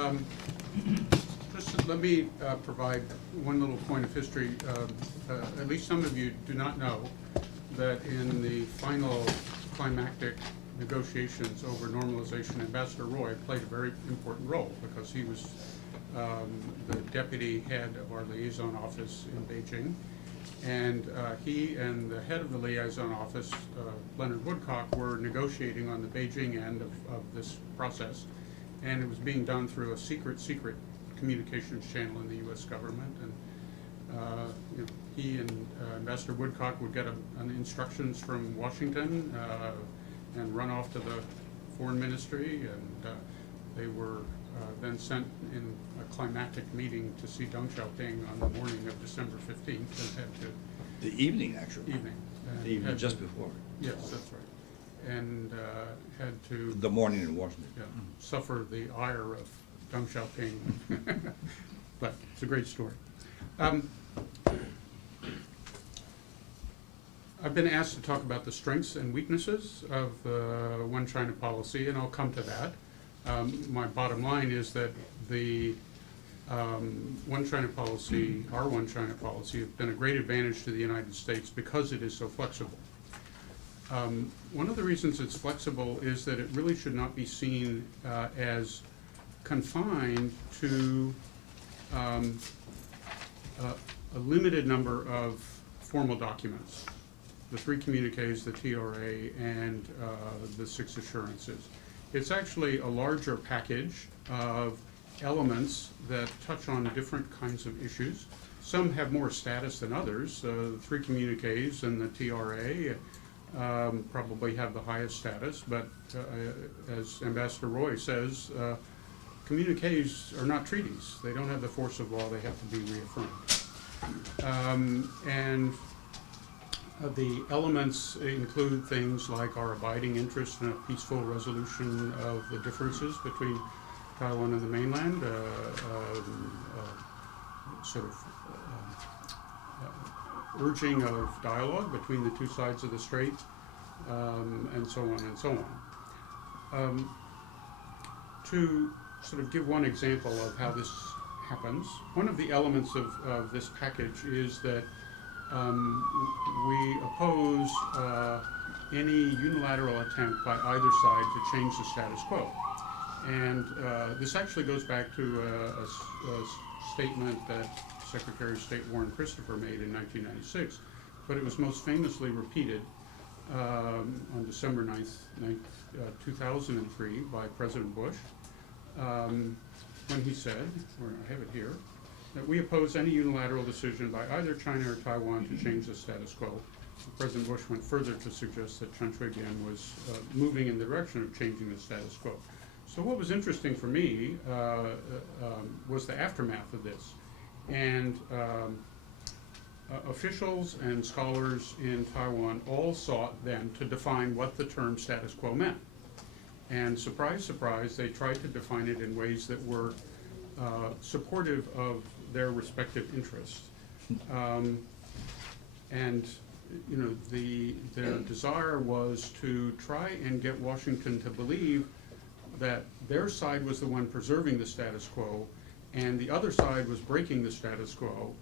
Um, Just let me provide one little point of history. At least some of you do not know that in the final climactic negotiations over normalization, Ambassador Roy played a very important role because he was the deputy head of our liaison office in Beijing. And he and the head of the liaison office, Leonard Woodcock, were negotiating on the Beijing end of this process. And it was being done through a secret communications channel in the U.S. government. And you know, he and Ambassador Woodcock would get instructions from Washington and run off to the foreign ministry. And they were then sent in a climactic meeting to see Deng Xiaoping on the morning of December 15th and had to... The evening, actually. Evening. The evening just before. Yes, that's right. And had to... The morning in Washington. Yeah, suffer the ire of Deng Xiaoping. But it's a great story. I've been asked to talk about the strengths and weaknesses of the One China policy, and I'll come to that. My bottom line is that the One China policy, our One China policy, has been a great advantage to the United States because it is so flexible. One of the reasons it's flexible is that it really should not be seen as confined to a limited number of formal documents, the 3 communiques, the TRA, and the 6 assurances. It's actually a larger package of elements that touch on different kinds of issues. Some have more status than others. The 3 communiques and the TRA probably have the highest status, but as Ambassador Roy says, communiques are not treaties. They don't have the force of law. They have to be reaffirmed. And the elements include things like our abiding interest in a peaceful resolution of the differences between Taiwan and the mainland, sort of urging of dialogue between the 2 sides of the strait, and so on and so on. To sort of give one example of how this happens, one of the elements of this package is that we oppose any unilateral attempt by either side to change the status quo. And this actually goes back to a statement that Secretary of State Warren Christopher made in 1996, but it was most famously repeated on December 9th, 2003 by President Bush, when he said, or I have it here, that we oppose any unilateral decision by either China or Taiwan to change the status quo. President Bush went further to suggest that Chen Shui-bian was moving in the direction of changing the status quo. So what was interesting for me was the aftermath of this. And officials and scholars in Taiwan all sought then to define what the term status quo meant. And surprise, surprise, they tried to define it in ways that were supportive of their respective interests. And you know, their desire was to try and get Washington to believe that their side was the one preserving the status quo and the other side was breaking the status quo,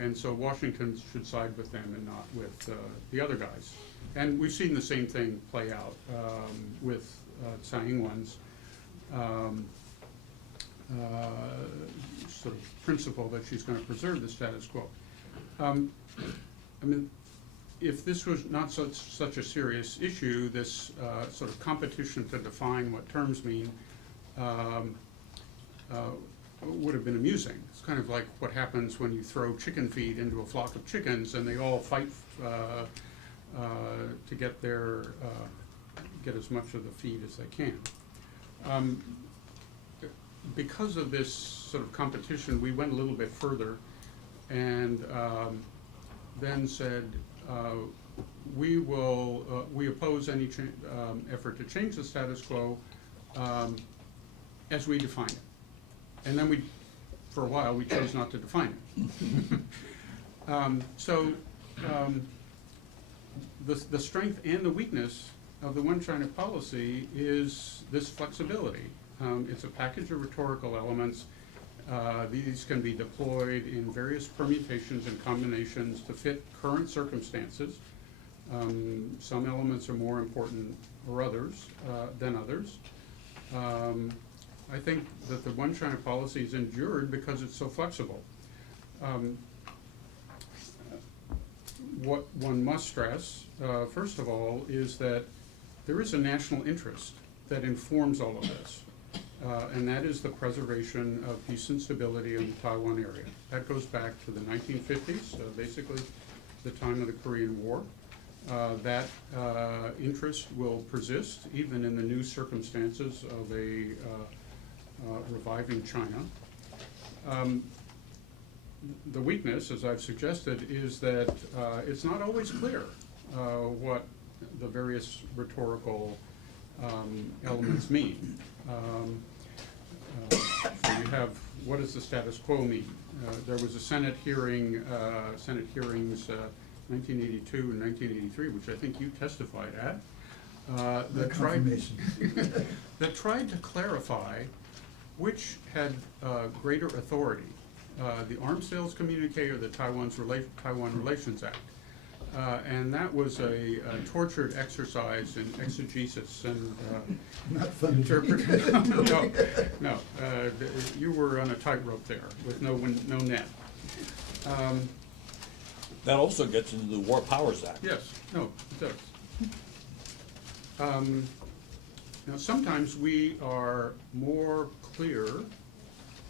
and so Washington should side with them and not with the other guys. And we've seen the same thing play out with Tsai Ing-wen's sort of principle that she's going to preserve the status quo. I mean, if this was not such a serious issue, this sort of competition to define what terms mean would have been amusing. It's kind of like what happens when you throw chicken feed into a flock of chickens and they all fight to get as much of the feed as they can. Because of this sort of competition, we went a little bit further and then said, we oppose any effort to change the status quo as we define it. And then for a while, we chose not to define it. The strength and the weakness of the One China policy is this flexibility. It's a package of rhetorical elements. These can be deployed in various permutations and combinations to fit current circumstances. Some elements are more important than others. I think that the One China policy is endured because it's so flexible. What one must stress, first of all, is that there is a national interest that informs all of this, and that is the preservation of peace and stability in the Taiwan area. That goes back to the 1950s, basically the time of the Korean War. That interest will persist even in the new circumstances of a reviving China. The weakness, as I've suggested, is that it's not always clear what the various rhetorical elements mean. So you have, what does the status quo mean? There was a Senate hearing, Senate hearings 1982 and 1983, which I think you testified at, that tried to clarify which had greater authority, the Arms Sales Communique or the Taiwan Relations Act. And that was a tortured exercise in exegesis and interpretation. No, you were on a tightrope there with no net. That also gets into the War Powers Act. Yes, no, it does. Now, sometimes we are more clear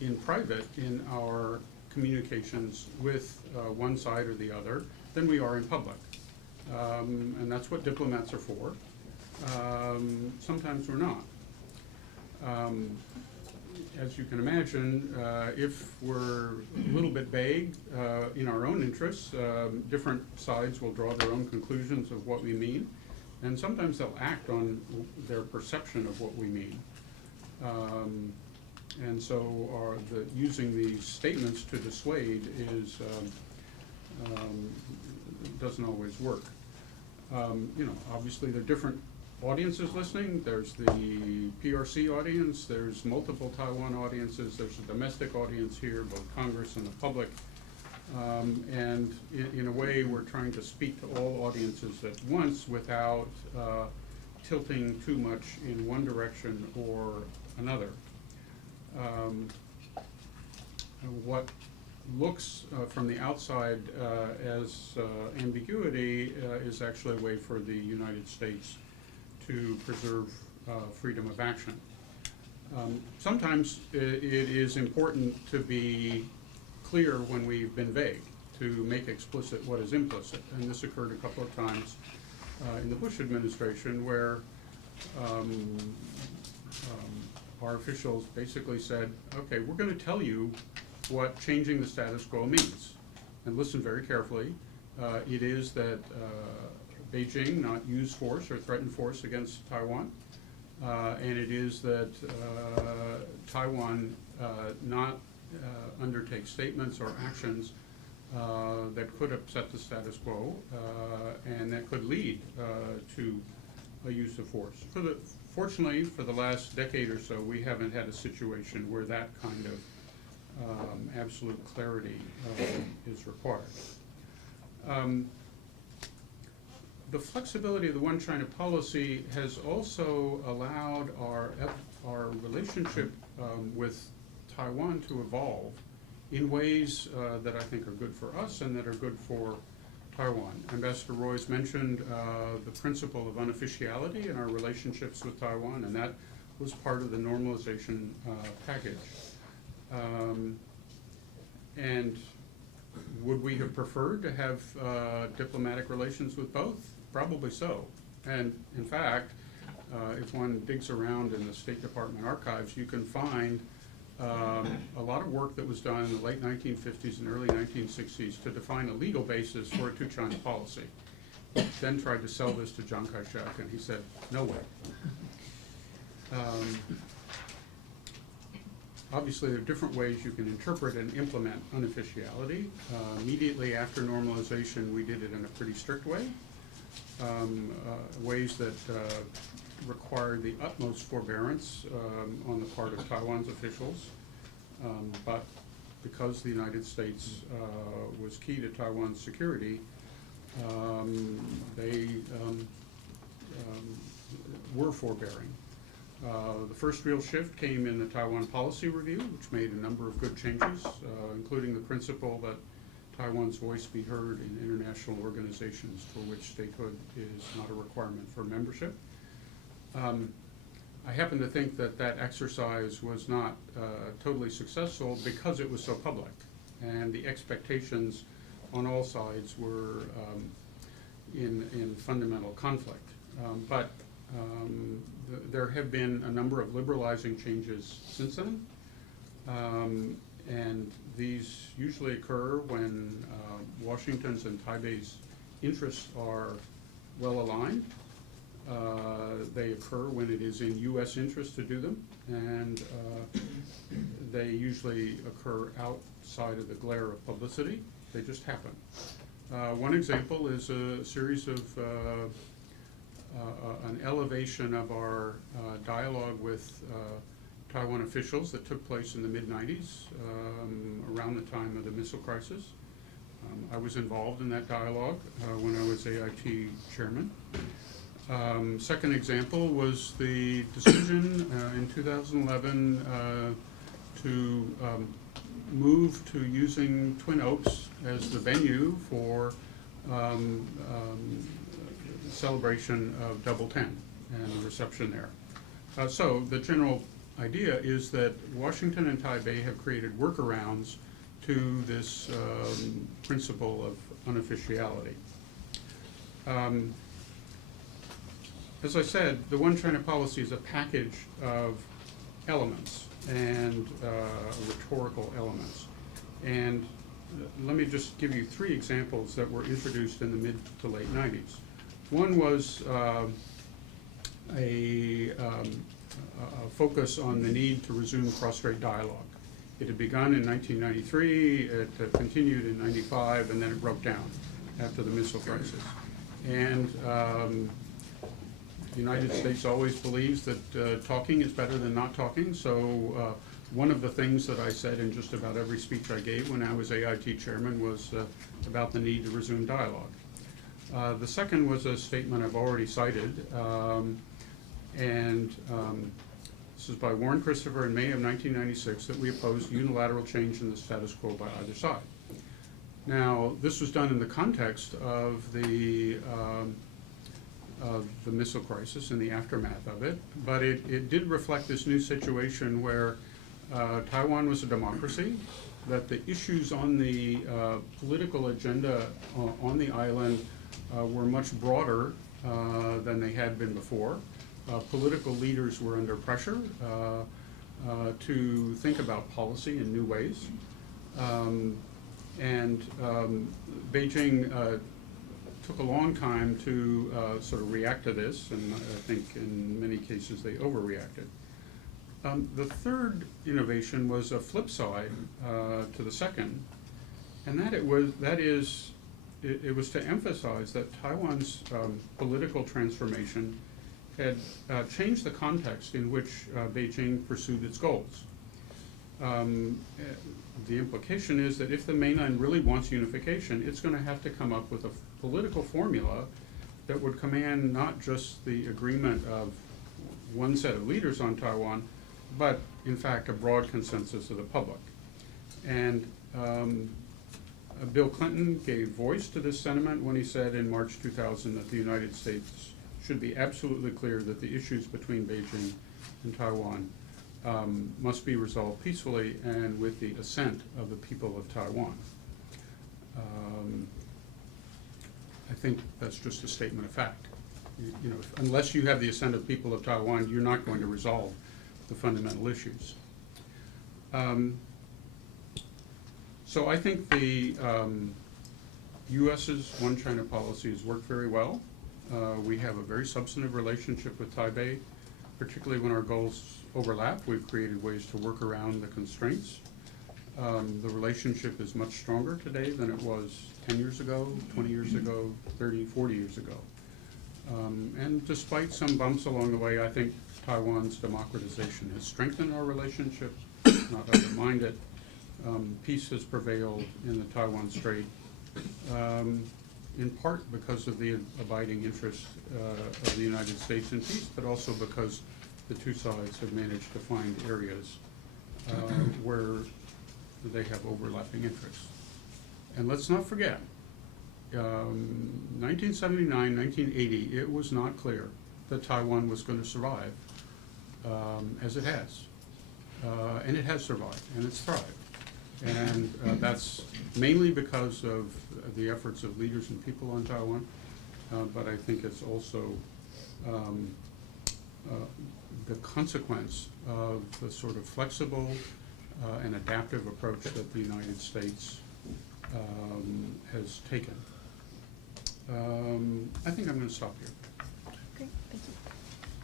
in private in our communications with one side or the other than we are in public. And that's what diplomats are for. Sometimes we're not. As you can imagine, if we're a little bit vague in our own interests, different sides will draw their own conclusions of what we mean, and sometimes they'll act on their perception of what we mean. And so using these statements to dissuade doesn't always work. Obviously there are different audiences listening. There's the PRC audience, there's multiple Taiwan audiences, there's a domestic audience here, both Congress and the public. And in a way, we're trying to speak to all audiences at once without tilting too much in one direction or another. What looks from the outside as ambiguity is actually a way for the United States to preserve freedom of action. Sometimes it is important to be clear when we've been vague, to make explicit what is implicit. And this occurred a couple of times in the Bush administration where our officials basically said, okay, we're going to tell you what changing the status quo means. And listen very carefully. It is that Beijing not use force or threaten force against Taiwan. And it is that Taiwan not undertake statements or actions that could upset the status quo and that could lead to a use of force. Fortunately, for the last decade or so, we haven't had a situation where that kind of absolute clarity is required. The flexibility of the One China policy has also allowed our relationship with Taiwan to evolve in ways that I think are good for us and that are good for Taiwan. Ambassador Royce mentioned the principle of unofficiality in our relationships with Taiwan, and that was part of the normalization package. And would we have preferred to have diplomatic relations with both? Probably so. And in fact, if one digs around in the State Department archives, you can find a lot of work that was done in the late 1950s and early 1960s to define a legal basis for a two-China policy. Then tried to sell this to Chiang Kai-shek, and he said, no way. Obviously, there are different ways you can interpret and implement unofficiality. Immediately after normalization, we did it in a pretty strict way. Ways that required the utmost forbearance on the part of Taiwan's officials. But because the United States was key to Taiwan's security, they were forbearing. The first real shift came in the Taiwan Policy Review, which made a number of good changes, including the principle that Taiwan's voice be heard in international organizations for which statehood is not a requirement for membership. I happen to think that that exercise was not totally successful because it was so public, and the expectations on all sides were in fundamental conflict. But there have been a number of liberalizing changes since then, and these usually occur when Washington's and Taipei's interests are well aligned. They occur when it is in U.S. interest to do them, and they usually occur outside of the glare of publicity. They just happen. One example is a series of an elevation of our dialogue with Taiwan officials that took place in the mid-90s, around the time of the missile crisis. I was involved in that dialogue when I was AIT chairman. Second example was the decision in 2011 to move to using Twin Oaks as the venue for celebration of Double 10 and the reception there. So the general idea is that Washington and Taipei have created workarounds to this principle of unofficiality. As I said, the One China policy is a package of elements and rhetorical elements. And let me just give you three examples that were introduced in the mid to late 90s. One was a focus on the need to resume cross-strait dialogue. It had begun in 1993, it continued in 95, and then it broke down after the missile crisis. And the United States always believes that talking is better than not talking, so one of the things that I said in just about every speech I gave when I was AIT chairman was about the need to resume dialogue. The second was a statement I've already cited, this is by Warren Christopher in May of 1996, that we opposed unilateral change in the status quo by either side. Now, this was done in the context of the missile crisis and the aftermath of it, but it did reflect this new situation where Taiwan was a democracy, that the issues on the political agenda on the island were much broader than they had been before. Political leaders were under pressure to think about policy in new ways. Beijing took a long time to sort of react to this, and I think in many cases they overreacted. The third innovation was a flip side to the second, and it was to emphasize that Taiwan's political transformation had changed the context in which Beijing pursued its goals. The implication is that if the mainland really wants unification, it's going to have to come up with a political formula that would command not just the agreement of one set of leaders on Taiwan, but in fact a broad consensus of the public. And Bill Clinton gave voice to this sentiment when he said in March 2000 that the United States should be absolutely clear that the issues between Beijing and Taiwan must be resolved peacefully and with the assent of the people of Taiwan. I think that's just a statement of fact. You know, unless you have the assent of people of Taiwan, you're not going to resolve the fundamental issues. So I think the U.S.'s One China policy has worked very well. We have a very substantive relationship with Taipei, particularly when our goals overlap. We've created ways to work around the constraints. The relationship is much stronger today than it was 10 years ago, 20 years ago, 30, 40 years ago. And despite some bumps along the way, I think Taiwan's democratization has strengthened our relationship, not undermined it. Peace has prevailed in the Taiwan Strait, in part because of the abiding interest of the United States in peace, but also because the two sides have managed to find areas where they have overlapping interests. And let's not forget, 1979, 1980, it was not clear that Taiwan was going to survive as it has. And it has survived, and it's thrived. And that's mainly because of the efforts of leaders and people on Taiwan, but I think it's also the consequence of the sort of flexible and adaptive approach that the United States has taken. I think I'm going to stop here. Great, thank you.